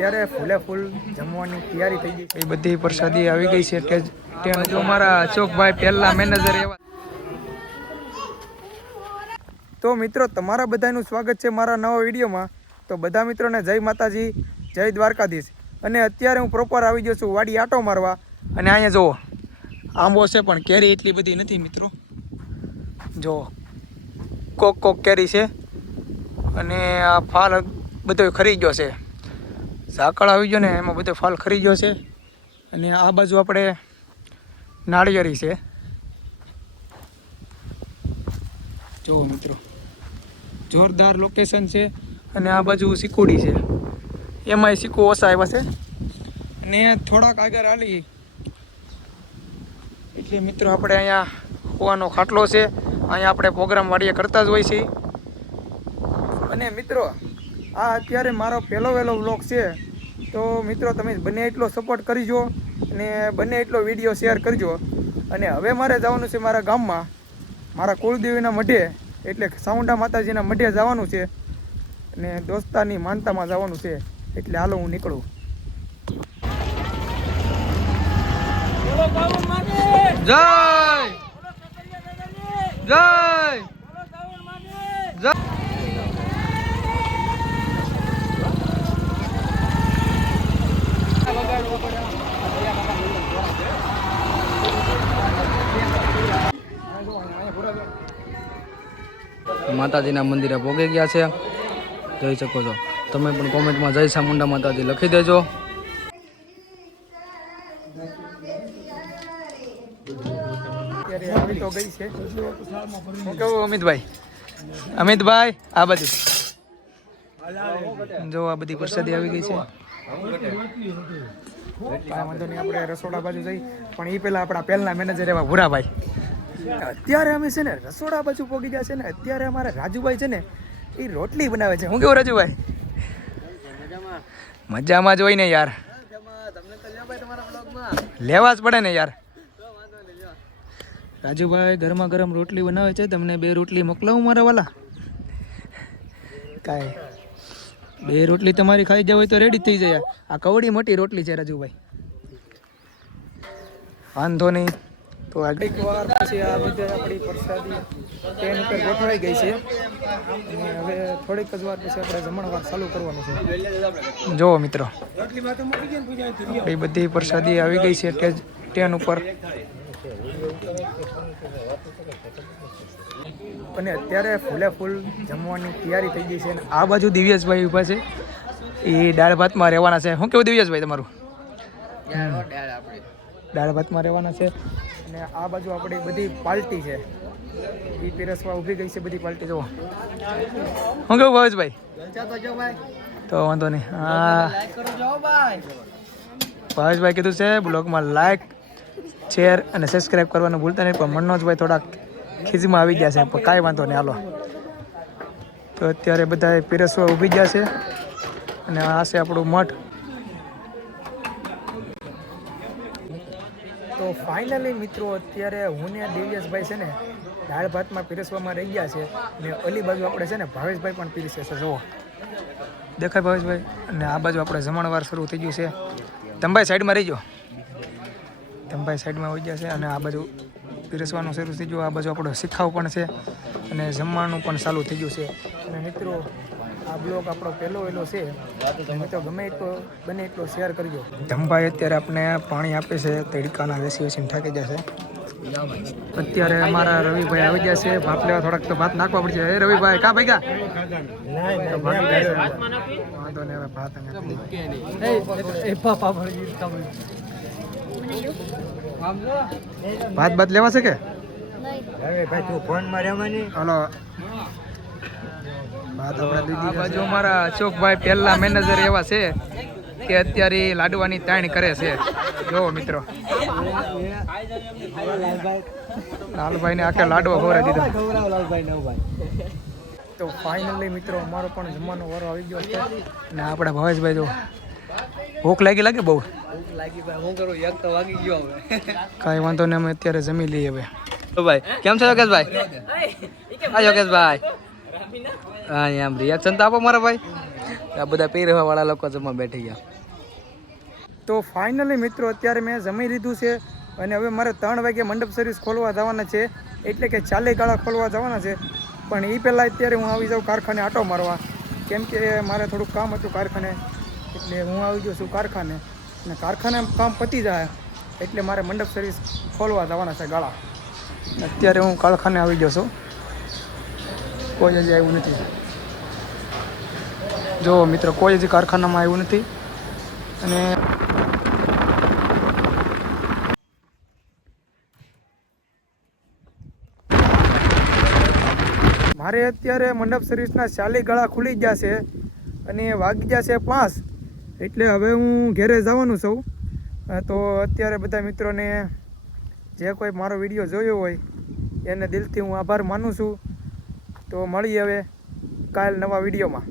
ત્યારે ફૂલે ફૂલ જમવાની તૈયારી થઈ ગઈ એ બધી પ્રસાદી આવી ગઈ છે કે ત્યાં જો મારા અશોકભાઈ પહેલા મેનેજર એવા તો મિત્રો તમારા બધાનું સ્વાગત છે મારા નવા વિડીયોમાં તો બધા મિત્રોને જય માતાજી જય દ્વારકાધીશ અને અત્યારે હું પ્રોપર આવી ગયો છું વાડી આટો મારવા અને અહીંયા જુઓ આંબો છે પણ કેરી એટલી બધી નથી મિત્રો જો કોક કેરી છે અને આ ફાલ બધો ખરી ગયો છે ઝાકળ આવી ગયો ને એમાં બધો ફાલ ખરી ગયો છે અને આ બાજુ આપણે નાળિયેરી છે જુઓ મિત્રો જોરદાર લોકેશન છે અને આ બાજુ સિકોડી છે એમાંય સિક્કો ઓછા આવ્યા છે અને થોડાક આગળ હાલી એટલે મિત્રો આપણે અહીંયા કૂવાનો ખાટલો છે અહીંયા આપણે પ્રોગ્રામ વાડીએ કરતા જ હોય છે અને મિત્રો આ અત્યારે મારો પહેલો વહેલો વ્લોગ છે તો મિત્રો તમે બને એટલો સપોર્ટ કરજો અને બને એટલો વિડીયો શેર કરજો અને હવે મારે જવાનું છે મારા ગામમાં મારા કુળદેવીના મઢે એટલે સાઉન્ડા માતાજીના મઢે જવાનું છે અને દોસ્તારની માનતામાં જવાનું છે એટલે હાલો હું નીકળું જય જય જય માતાજીના મંદિરે પહોંચી ગયા છે જોઈ શકો છો તમે પણ કોમેન્ટમાં જય ચામુંડા માતાજી લખી દેજો આવી તો ગઈ છે હું કેવું અમિતભાઈ આ બધું જો આ બધી પ્રસાદી આવી ગઈ છે વાંધો નહીં આપણે રસોડા બાજુ જઈ પણ એ પેલા આપણા પહેલા મેનેજર એવા ભૂરાભાઈ અત્યારે અમે છે ને રસોડા બાજુ પહોંચી ગયા છે ને અત્યારે અમારા રાજુભાઈ છે ને એ રોટલી બનાવે છે હું કેવું રાજુભાઈ મજામાં જ હોય ને યાર લેવા જ પડે ને યાર રાજુભાઈ ગરમા ગરમ રોટલી બનાવે છે તમને 2 રોટલી મોકલાવું મારા વાલા કાંઈ 2 રોટલી તમારી ખાઈ જાવ હોય તો રેડી થઈ જાય આ કવડી મોટી રોટલી છે રાજુભાઈ વાંધો નહીં તો એક વાર પછી આ બધી આપણી પ્રસાદી ટ્રેન ઉપર ગોઠવાઈ ગઈ છે અને હવે થોડીક જ વાર પછી આપણે જમણવાર ચાલુ કરવાનું છે જુઓ મિત્રો આપણી બધી પ્રસાદી આવી ગઈ છે ટ્રેન ઉપર અને અત્યારે ફૂલે ફૂલ જમવાની તૈયારી થઈ ગઈ છે અને આ બાજુ દિવ્યેશભાઈ ઊભા છે એ દાળ ભાતમાં રહેવાના છે શું કેવું દિવ્યેશભાઈ તમારું દાળ ભાતમાં રહેવાના છે અને આ બાજુ આપણી બધી પાર્ટી છે એ પીરસવા ઊભી ગઈ છે બધી પાર્ટી જુઓ શું કેવું ભાવેશભાઈ તો વાંધો નહીં હા ભાવેશભાઈ કીધું છે બ્લોગમાં લાઈક શેર અને સબસ્ક્રાઈબ કરવાનું ભૂલતા નહીં પણ મનોજભાઈ થોડાક ખીજમાં આવી ગયા છે પણ કાંઈ વાંધો નહીં હાલો તો અત્યારે બધા પીરસવા ઊભી ગયા છે અને આ છે આપણું મઠ તો ફાઇનલી મિત્રો અત્યારે હું ને દિવ્યેશભાઈ છે ને દાળ ભાતમાં પીરસવામાં રહી ગયા છે અને ઓલી બાજુ આપણે છે ને ભાવેશભાઈ પણ પીરસે છે જુઓ દેખાય ભાવેશભાઈ અને આ બાજુ આપણે જમણવાર શરૂ થઈ ગયું છે તંભાઈ સાઈડમાં રહીજો તંભાઈ સાઈડમાં હોઈ ગયા છે અને આ બાજુ પીરસવાનું શરૂ થઈ ગયું આ બાજુ આપણો શીખાવ પણ છે અને જમવાનું પણ ચાલુ થઈ ગયું છે અને મિત્રો આ બ્લોગ આપણો પહેલો વહેલો છે મિત્રો ગમે એટલો બને એટલો શેર કરજો ધમભાઈ અત્યારે આપણે પાણી આપે છે તડકાના બેસી બેસીને થાકી જશે અત્યારે અમારા રવિભાઈ આવી ગયા છે ભાત લેવા થોડાક તો ભાત નાખવા પડશે એ રવિભાઈ કા ભાઈ વાંધો નહીં હવે ભાત ભાત ભાત લેવા છે કે ભાઈ તું ફોનમાં રહેવાની હલો આ બાજુ અમારા અશોકભાઈ પહેલા મેનેજર એવા છે કે અત્યારે લાડવાની તાણ કરે છે જો મિત્રો લાલભાઈ ને આખે લાડવા ખવડાવી દીધો તો ફાઇનલી મિત્રો અમારો પણ જમવાનો વારો આવી ગયો છે અને આપણા ભાવેશભાઈ જો ભૂખ લાગે બહુ કાંઈ વાંધો નહીં અમે અત્યારે જમી લઈએ હવે ભાઈ કેમ છે યોગેશભાઈ હા યોગેશભાઈ હા એમ રિએક્શન તો આપો મારા ભાઈ આ બધા પી રહેવા વાળા લોકો જમવા બેઠી ગયા તો ફાઇનલી મિત્રો અત્યારે મેં જમી લીધું છે અને હવે મારે 3 વાગે મંડપ સર્વિસ ખોલવા જવાના છે, એટલે કે 40 ગાળા ખોલવા જવાના છે. પણ એ પહેલાં અત્યારે હું આવી જાઉં કારખાને આંટો મારવા, કેમ કે મારે થોડુંક કામ હતું કારખાને, એટલે હું આવી ગયો છું કારખાને. અને કારખાને કામ પતી જાય એટલે મારે મંડપ સર્વિસ ખોલવા જવાના છે ગાળા. અત્યારે હું કારખાને આવી ગયો છું, કોઈ હજી આવ્યું નથી. જો મિત્રો કોઈ હજી કારખાનામાં આવ્યું નથી. અને મારે અત્યારે મંડપ સર્વિસના 40 ગાળા ખુલી ગયા છે અને વાગી ગયા છે 5, એટલે હવે હું ઘરે જવાનું છું. તો અત્યારે બધા મિત્રોને જે કોઈ મારો વિડીયો જોયો હોય એને દિલથી હું આભાર માનું છું. તો મળીએ હવે કાલ નવા વિડીયોમાં.